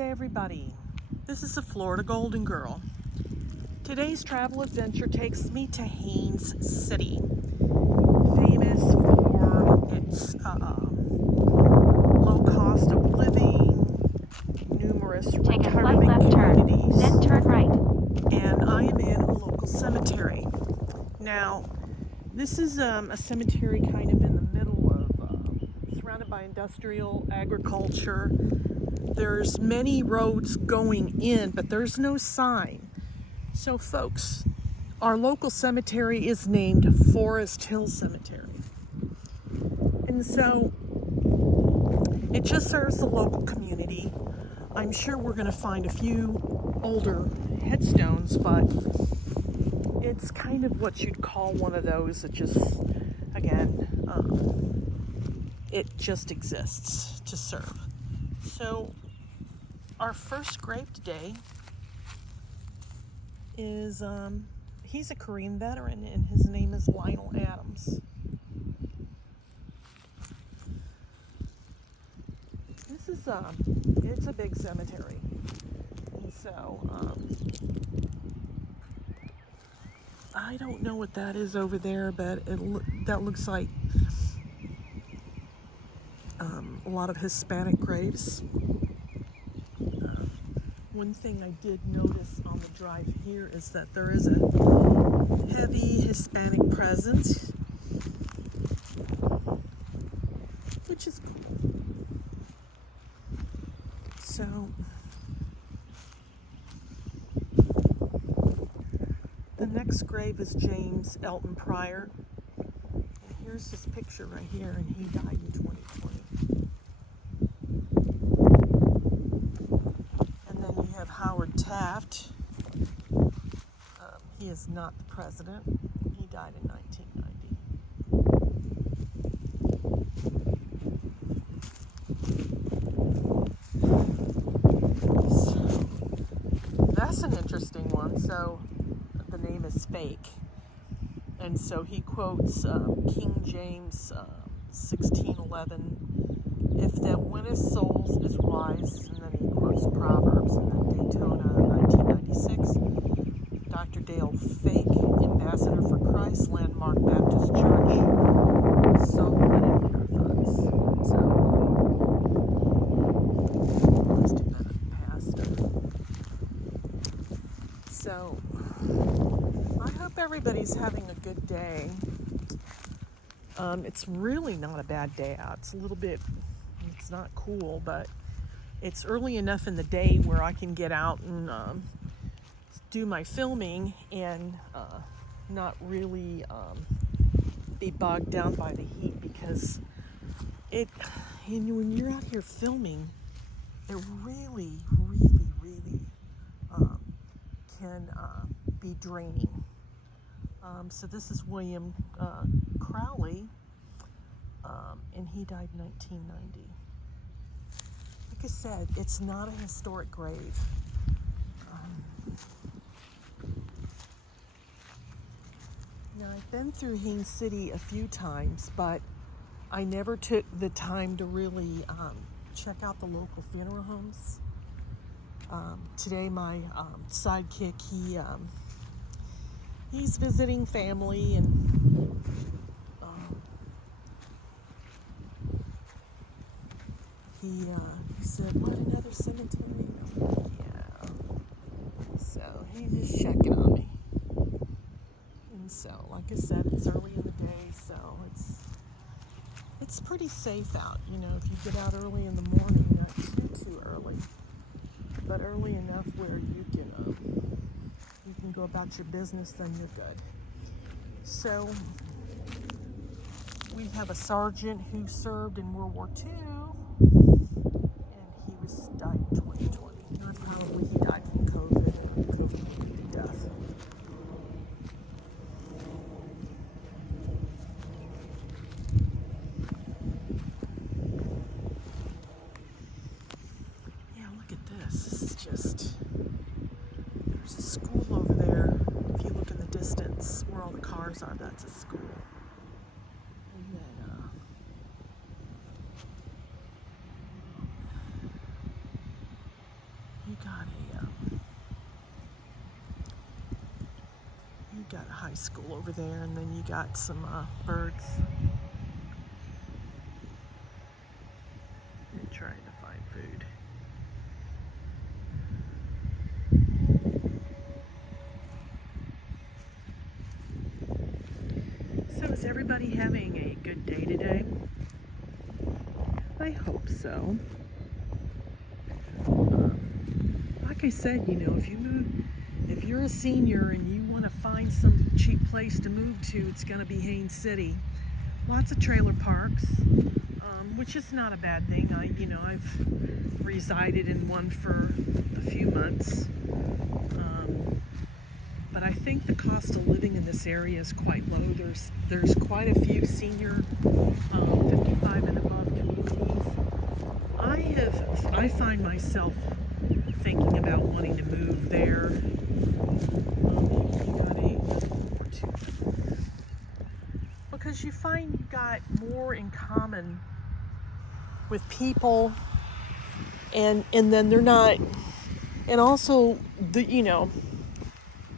day, everybody. This is the Florida Golden Girl. Today's travel adventure takes me to Haines City, famous for its low cost of living, numerous retirement communities. Then turn right. And I am in a local cemetery. Now, this is a cemetery kind of in the middle of, surrounded by industrial agriculture. There's many roads going in, but there's no sign. So folks, our local cemetery is named Forest Hill Cemetery. And so it just serves the local community. I'm sure we're going to find a few older headstones, but it's kind of what you'd call one of those that just, again, it just exists to serve. So our first grave today is, he's a Korean veteran, and his name is Lionel Adams. This is, it's a big cemetery. And so, I don't know what that is over there, but that looks like a lot of Hispanic graves. One thing I did notice on the drive here is that there is a heavy Hispanic presence, which is cool. So, the next grave is James Elton Pryor. And here's his picture right here, and he died in 2020. Howard Taft. He is not the president. He died in 1990. So, that's an interesting one. So the name is fake. And so he quotes King James 16:11. If that winneth souls is wise, and then he quotes Proverbs, and then Daytona 1996, Dr. Dale Fake, Ambassador for Christ, Landmark Baptist Church, Solomon and Marathons. So, let's do that pastor. So, I hope everybody's having a good day. It's really not a bad day out. It's a little bit, it's not cool, but it's early enough in the day where I can get out and do my filming and not really be bogged down by the heat, because when you're out here filming, it really can be draining. So this is William Crowley, and he died in 1990. Like I said, it's not a historic grave. Now, I've been through Haines City a few times, but I never took the time to really check out the local funeral homes. Today, my sidekick, he's visiting family, and he said, "What, another cemetery?" Yeah. So he's just checking on me. And so, like I said, it's early in the day, so it's pretty safe out. You know, if you get out early in the morning, not too early, but early enough where you can go about your business, then you're good. So we have a sergeant who served in World War II, and he died in 2020. Or probably he died from COVID or COVID death. Yeah, look at this. This is just, there's a school over there. If you look in the distance where all the cars are, that's a school. And then you got a high school over there, and then you got some birds. They're trying to find food. So is everybody having a good day today? I hope so. Like I said, if you're a senior and you want to find some cheap place to move to, it's going to be Haines City. Lots of trailer parks, which is not a bad thing. I've resided in one for a few months. But I think the cost of living in this area is quite low. There's quite a few senior 55 and above communities. I find myself thinking about wanting to move there. Because you find you've got more in common with people, and then they're not, and also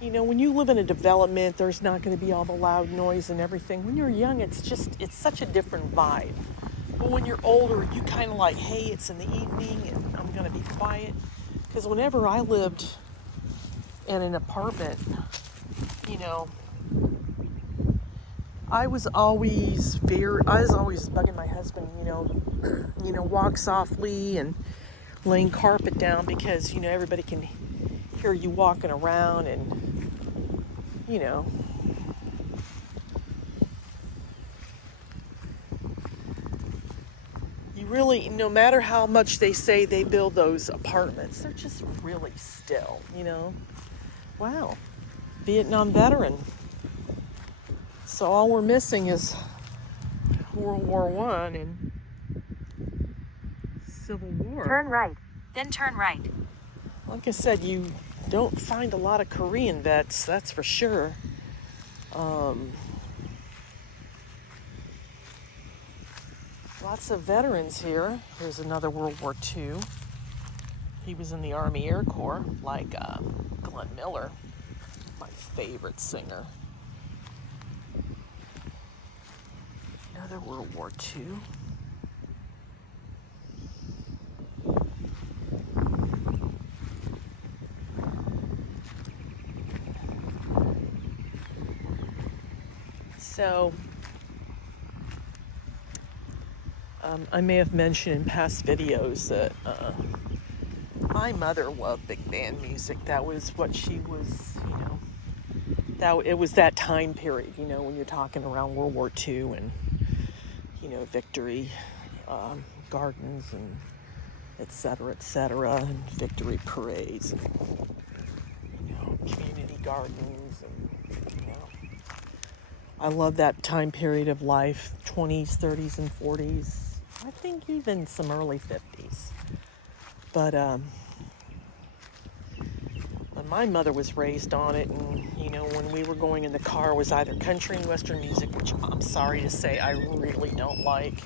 when you live in a development, there's not going to be all the loud noise and everything. When you're young, it's such a different vibe. But when you're older, you kind of like, hey, it's in the evening and I'm going to be quiet. Because whenever I lived in an apartment, I was always bugging my husband, walk softly and laying carpet down because, everybody can hear you walking around and, you really, no matter how much they say they build those apartments, they're just really still, Wow, Vietnam veteran. So all we're missing is World War I and Civil War. Turn right, then turn right. Like I said, you don't find a lot of Korean vets, that's for sure. Lots of veterans here. Here's another World War II. He was in the Army Air Corps, like Glenn Miller, my favorite singer. Another World War II. So, I may have mentioned in past videos that my mother loved big band music. That was what she was, it was that time period, when you're talking around World War II and, victory gardens and et cetera, and victory parades and, community gardens and, I love that time period of life, 20s, 30s, and 40s. I think even some early 50s. But my mother was raised on it, and when we were going in the car, it was either country and western music, which I'm sorry to say I really don't like,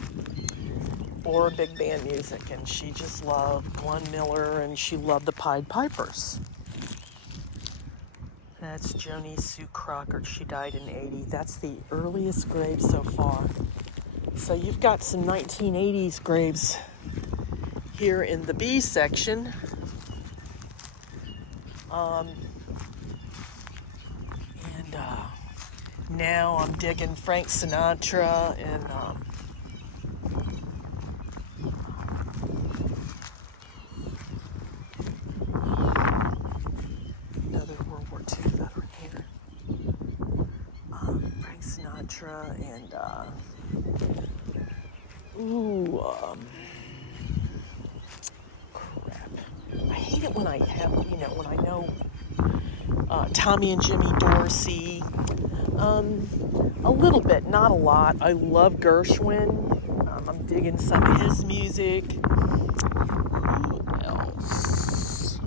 or big band music. And she just loved Glenn Miller, and she loved the Pied Pipers. That's Joni Sue Crockett. She died in 80. That's the earliest grave so far. So you've got some 1980s graves here in the B section. Now I'm digging Frank Sinatra and another World War II veteran here. Frank Sinatra and crap. I hate it when I have, when I know Tommy and Jimmy Dorsey. A little bit, not a lot. I love Gershwin. I'm digging some of his music. Who else?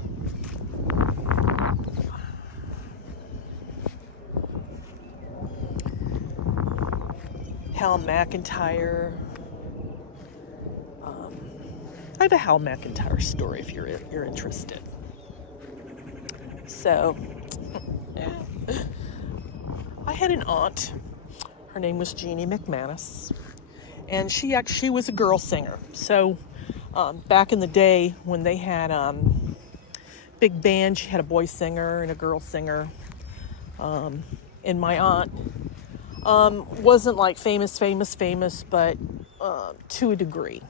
Hal McIntyre. I have a Hal McIntyre story if you're interested. So, I had an aunt. Her name was Jeannie McManus. And she was a girl singer. So, back in the day when they had big band, she had a boy singer and a girl singer. And my aunt wasn't like famous, but to a degree.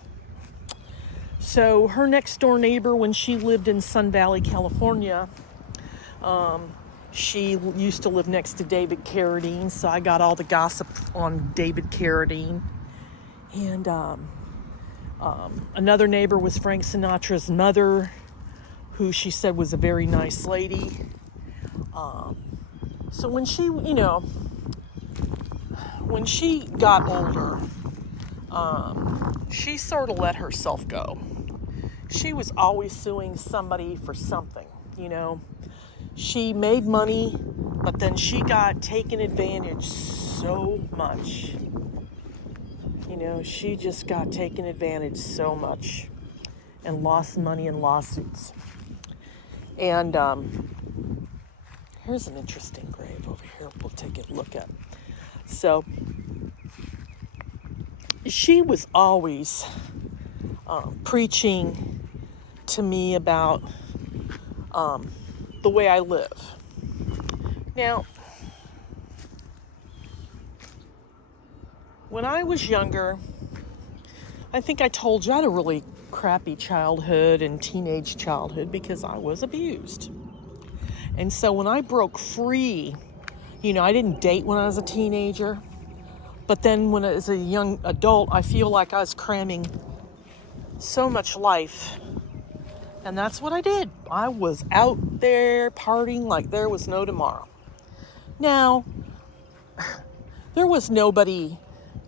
So her next door neighbor, when she lived in Sun Valley, California, she used to live next to David Carradine, so I got all the gossip on David Carradine. And another neighbor was Frank Sinatra's mother, who she said was a very nice lady. So when she got older, she sort of let herself go. She was always suing somebody for something, She made money, but then she got taken advantage so much. She just got taken advantage so much and lost money in lawsuits. And here's an interesting grave over here we'll take a look at. So she was always preaching to me about the way I live. Now, when I was younger, I think I told you I had a really crappy childhood and teenage childhood because I was abused. And so when I broke free, I didn't date when I was a teenager, but then when I was a young adult, I feel like I was cramming so much life. And that's what I did. I was out there partying like there was no tomorrow. Now, there was nobody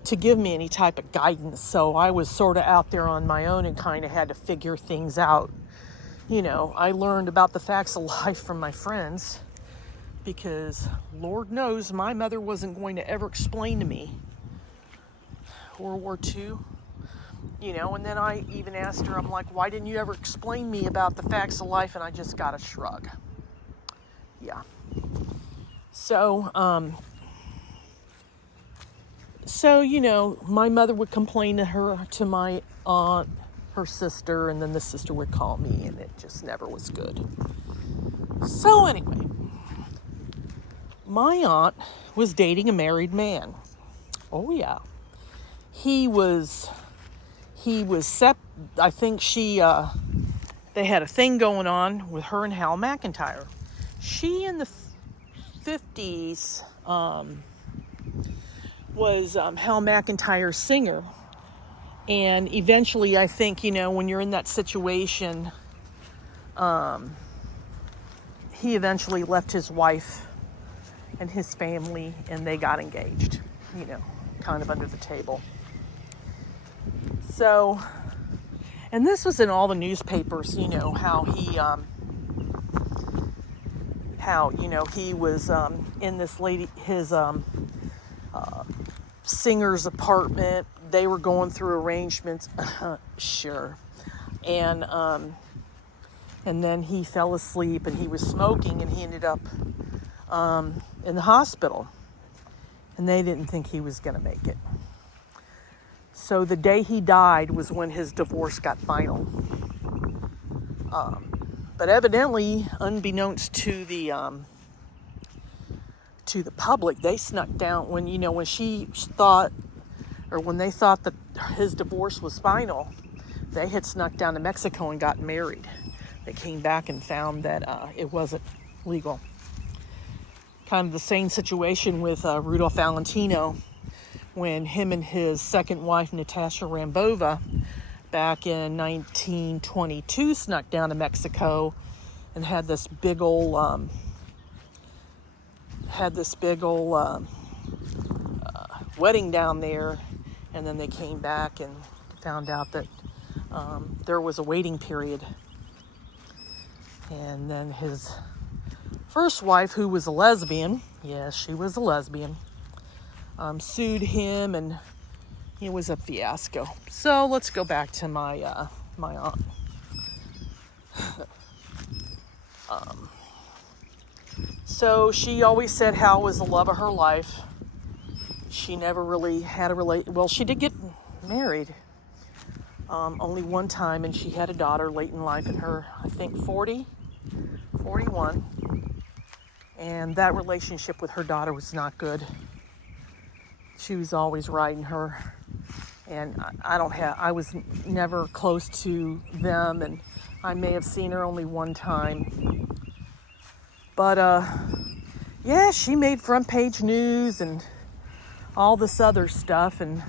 to give me any type of guidance, so I was sort of out there on my own and kind of had to figure things out. I learned about the facts of life from my friends because Lord knows my mother wasn't going to ever explain to me World War II. And then I even asked her, I'm like, why didn't you ever explain me about the facts of life? And I just got a shrug. Yeah. So, my mother would complain to my aunt, her sister, and then the sister would call me, and it just never was good. So anyway, my aunt was dating a married man. Oh yeah. I think they had a thing going on with her and Hal McIntyre. She in the 50s was Hal McIntyre's singer. And eventually, I think, when you're in that situation, he eventually left his wife and his family, and they got engaged, kind of under the table. So, and this was in all the newspapers, how he was in this lady, his singer's apartment. They were going through arrangements, sure, and then he fell asleep and he was smoking and he ended up in the hospital, and they didn't think he was going to make it. So the day he died was when his divorce got final. But evidently, unbeknownst to the public, they snuck down when she thought, or when they thought that his divorce was final, they had snuck down to Mexico and got married. They came back and found that it wasn't legal. Kind of the same situation with Rudolph Valentino, when him and his second wife, Natasha Rambova, back in 1922, snuck down to Mexico and had this big old wedding down there, and then they came back and found out that there was a waiting period. And then his first wife, who was a lesbian, yes, she was a lesbian, sued him, and it was a fiasco. So let's go back to my aunt. So she always said Hal was the love of her life. She never really had a well, she did get married only one time, and she had a daughter late in life, in her, I think, 41. And that relationship with her daughter was not good. She was always riding her, and I was never close to them, and I may have seen her only one time. But yeah, she made front page news and all this other stuff, and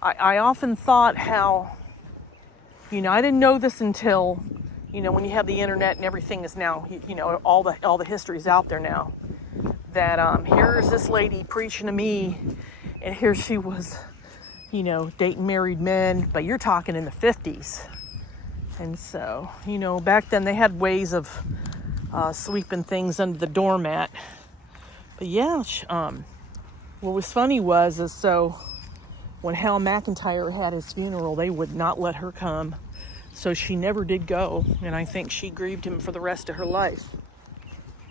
I often thought how, I didn't know this until, when you have the internet and everything is now, all the history is out there now, that here's this lady preaching to me, and here she was, dating married men, but you're talking in the 50s. And so, back then they had ways of sweeping things under the doormat. But yeah, what was funny is so when Hal McIntyre had his funeral, they would not let her come. So she never did go, and I think she grieved him for the rest of her life.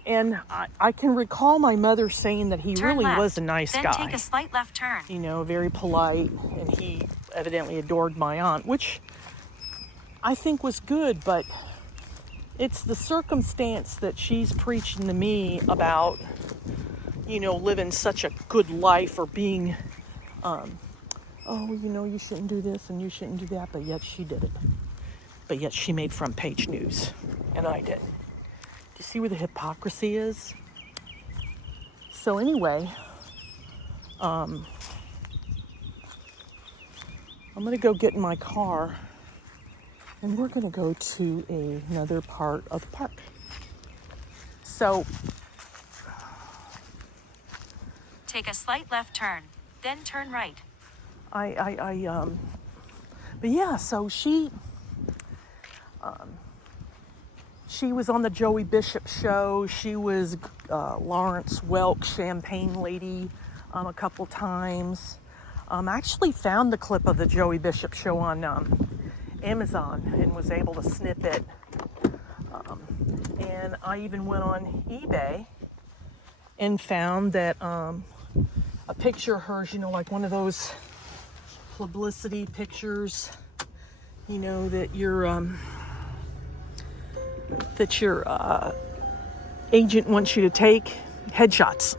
And I can recall my mother saying that he Turn really left, was a nice then guy. take a slight left turn. Very polite, and he evidently adored my aunt, which I think was good, but it's the circumstance that she's preaching to me about, living such a good life, or being, you shouldn't do this and you shouldn't do that, but yet she did it. But yet she made front page news, and I did. Do you see where the hypocrisy is? So anyway, I'm going to go get in my car, and we're going to go to another part of the park. So, take a slight left turn, then turn right. But yeah, so she was on the Joey Bishop show. She was Lawrence Welk Champagne Lady a couple times. I actually found the clip of the Joey Bishop show on Amazon and was able to snip it. And I even went on eBay and found that a picture of hers, like one of those publicity pictures, that your agent wants you to take, headshots.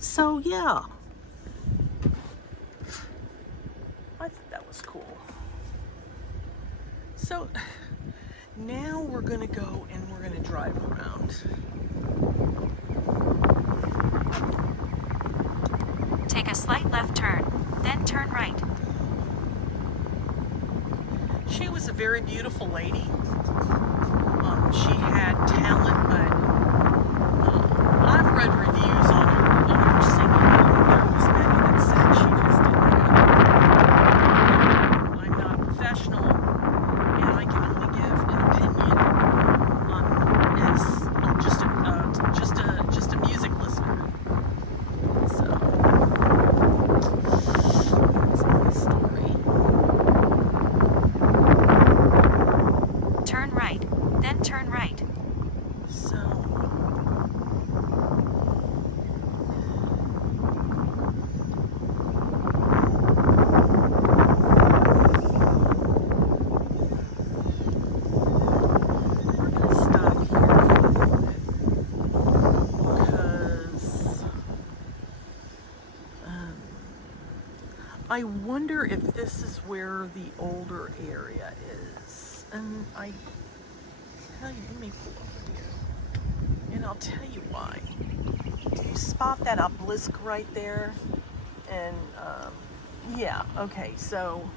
So yeah, I thought that was cool. So now we're gonna go and we're gonna drive around. Take a slight left turn, then turn right. She was a very beautiful lady. She had talent, but I've read reviews on her singing. There was many that said she just didn't have it. I'm not a professional, and I can only give an opinion as just a music listener. So that's my story. Turn right, then turn right. So we're gonna stop here for a minute because I wonder if this is where the older area is. And I tell you, let me pull over here, and I'll tell you why. Do you spot that obelisk right there? And yeah, okay, so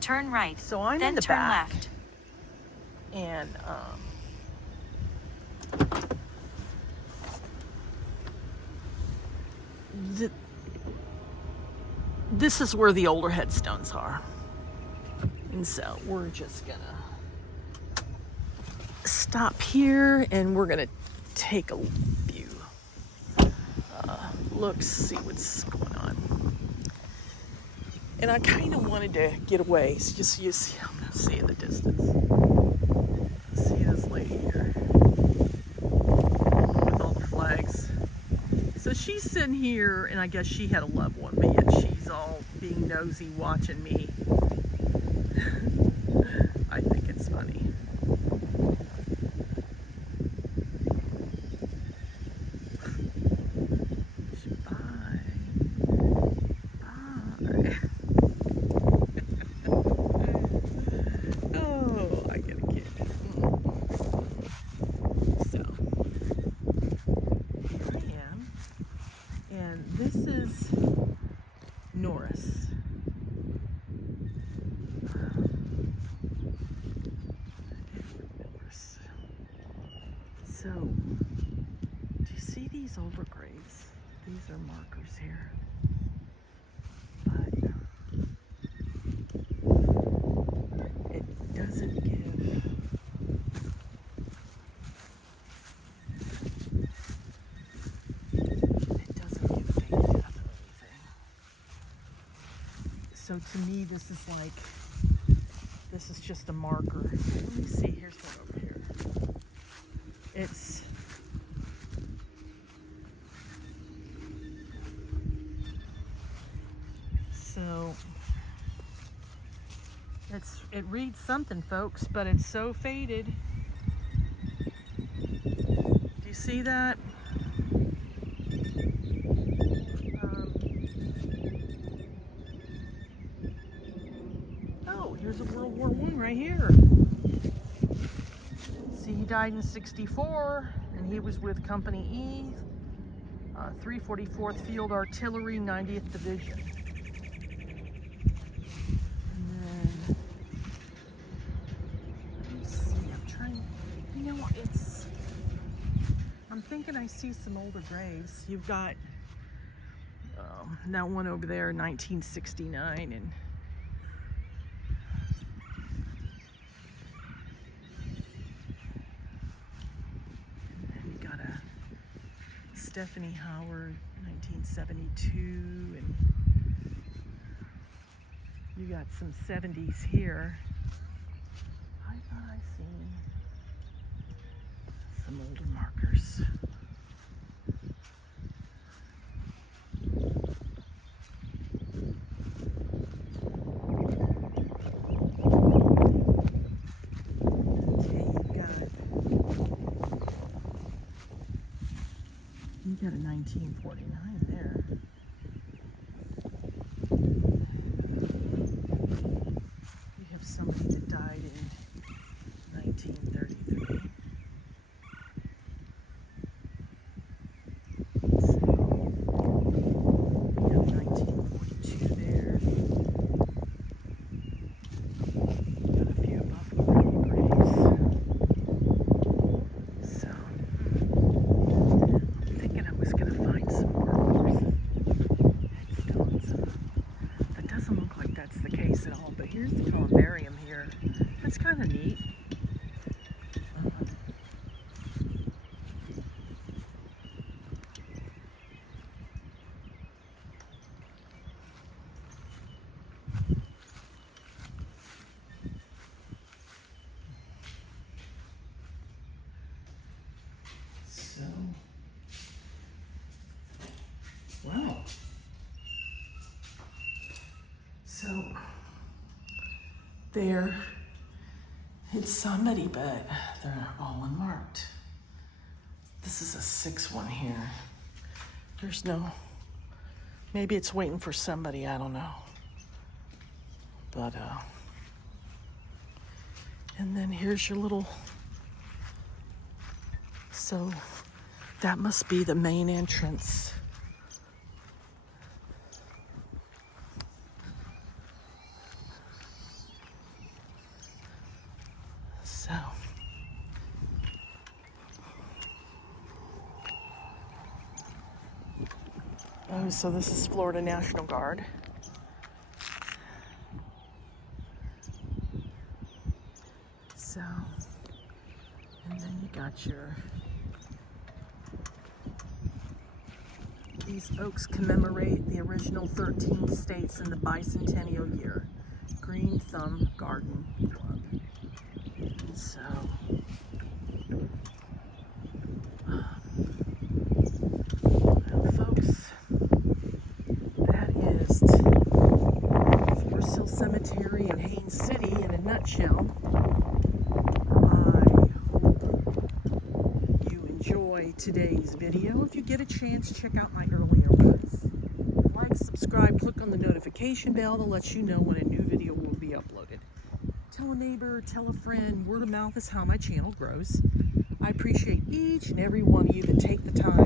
Turn right, so I'm then in the turn back, left. and this is where the older headstones are. And so we're just gonna stop here, and we're gonna take a few looks, see what's going on. And I kind of wanted to get away, so just you see, I'm gonna see in the distance. See this lady here with all the flags. So she's sitting here, and I guess she had a loved one, but yet she's all being nosy watching me. I think it's funny. Bye. Bye. Oh, I get a kid. So, here I am. And this is Norris. So, do you see these older graves? These are markers here. But it doesn't give a date of death or anything. So to me, this is just a marker. Let me see, here's one over here. It's so it reads something, folks, but it's so faded. Do you see that? Oh, here's a World War I right here. See, he died in '64, and he was with Company E, 344th Field Artillery, 90th Division. And then, let me see, I'm trying, you know, I'm thinking I see some older graves. You've got that one over there, 1969, and Stephanie Howard, 1972, and you got some 70s here. I thought I seen some older markers. You got a 1949 there. We have somebody that died in 1933. So, we have 1942 there. Got a few Buffalo Road graves. So, I'm thinking I was going to find some markers, headstones. That doesn't look like that's the case at all, but here's the columbarium here. That's kind of neat. So, wow. So, there, it's somebody, but they're all unmarked. This is a 6 one here. There's no, maybe it's waiting for somebody, I don't know. But, and then here's your little, so that must be the main entrance. So, oh, so this is Florida National Guard. So, and then you got these oaks commemorate the original 13 states in the bicentennial year. Green Thumb Garden Club. So, nutshell, I hope you enjoy today's video. If you get a chance, check out my earlier ones. Like, subscribe, click on the notification bell to let you know when a new video will be uploaded. Tell a neighbor, tell a friend. Word of mouth is how my channel grows. I appreciate each and every one of you that take the time